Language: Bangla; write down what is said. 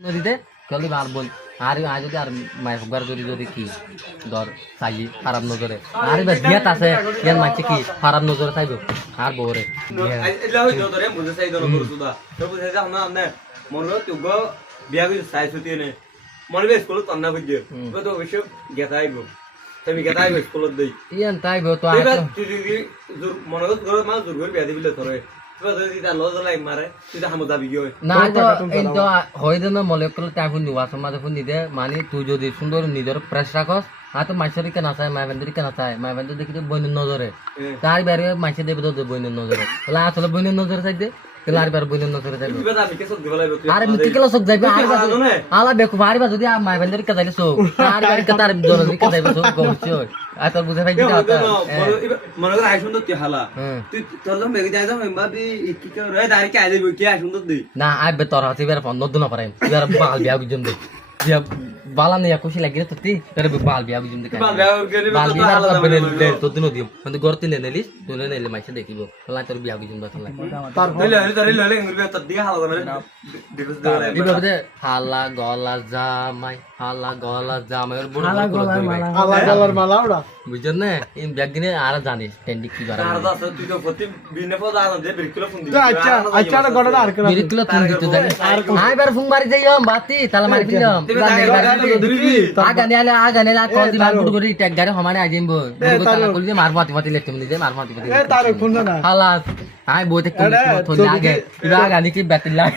নদীতে চলি আর বোন আর আজ যদি আর মায়ের হকবার যদি কি ধর চাই খারাপ নজরে আর এবার বিয়াত আছে ইয়ার মানছে কি খারাপ নজরে চাইব আর বউরে এলা হই ধরে বুঝে চাই ধরে করছুদা তো বুঝে যা না না মনে তুগ বিয়া কই চাইছুতি নে মনে বেশ স্কুল তন্না বুঝে তো অবশ্য গেতাইব তুমি গেতাইব স্কুল দেই ইয়ান তাইব তো এবার তুই মনে কর মা জুরগর বিয়া দিবিলে ধরে না তো এই তো হয় না মলেকুলার টাইপ নিওয়া সমাজে ফোন দিতে মানে তুই যদি সুন্দর নিজের প্রেস রাখস আর তো মাইসের কেনা চায় মাইবেন্দ্র কেনা চায় মাইবেন্দ্র দেখি বইনের নজরে তার বাইরে মাইসে দেবে তো বইনের নজরে তাহলে আসলে বইনের নজরে চাইতে তাহলে আর বাইরে বইনের নজরে চাইবে আরে মুতি কেলা চোখ যাইবে আলা বেকু বাড়ি বা যদি মাইবেন্দ্র কে যাইলে চোখ আর বাইরে কে তার জনজি কে যাইবে চোখ গমছে আর তোর বুঝে পাইছি মনে কর আই সুন্দর তুই হালা তুই তোর লম বেগে যাই দাও ভাবি কি করে দাঁড়ি কে আইলে কি আই সুন্দর দি না আইবে তোর হাতে বের 15 দিন পারে এবার বাল বিয়া বুঝুম দে বিয়া বালা নিয়া খুশি লাগি রে তুই তোর বাল বিয়া বুঝুম দে বাল বিয়া গেলে বাল বিয়া বলে তো দিন দিও মানে গরতি নে নেলিস তুই নেলে মাইছে দেখিব তাহলে তোর বিয়া বুঝুম দে তাহলে তার হইলে তোর ললে ngurbe তোর দিকে হালা করে ডিভোর্স দেওয়া বিবাদে হালা গলা জামাই হালা গলা জামাই ওর বড় হালা গলার মালা ওরা বুঝছেন না এই ব্যাগ দিনে আর জানিস টেন্ডি কি করে আর দাস তুই তো প্রতি বিনে পদ আনো দে বিরকুলা ফোন দিবি আচ্ছা আচ্ছা গড়া আর করে বিরকুলা ফোন দিতে জানি আই বার ফোন মারি যাইম বাতি তালা মারি দিলাম আগানে কল দিবা গুড করে ট্যাগ গারে হমানে আই যাইম বই তালা কইলে মার মাতি মাতি লেতে মনি দে মার মাতি মাতি এ তারে ফোন না হালা আই বইতে কোন তো লাগে ইবা গানি কি ব্যাটিল লাগ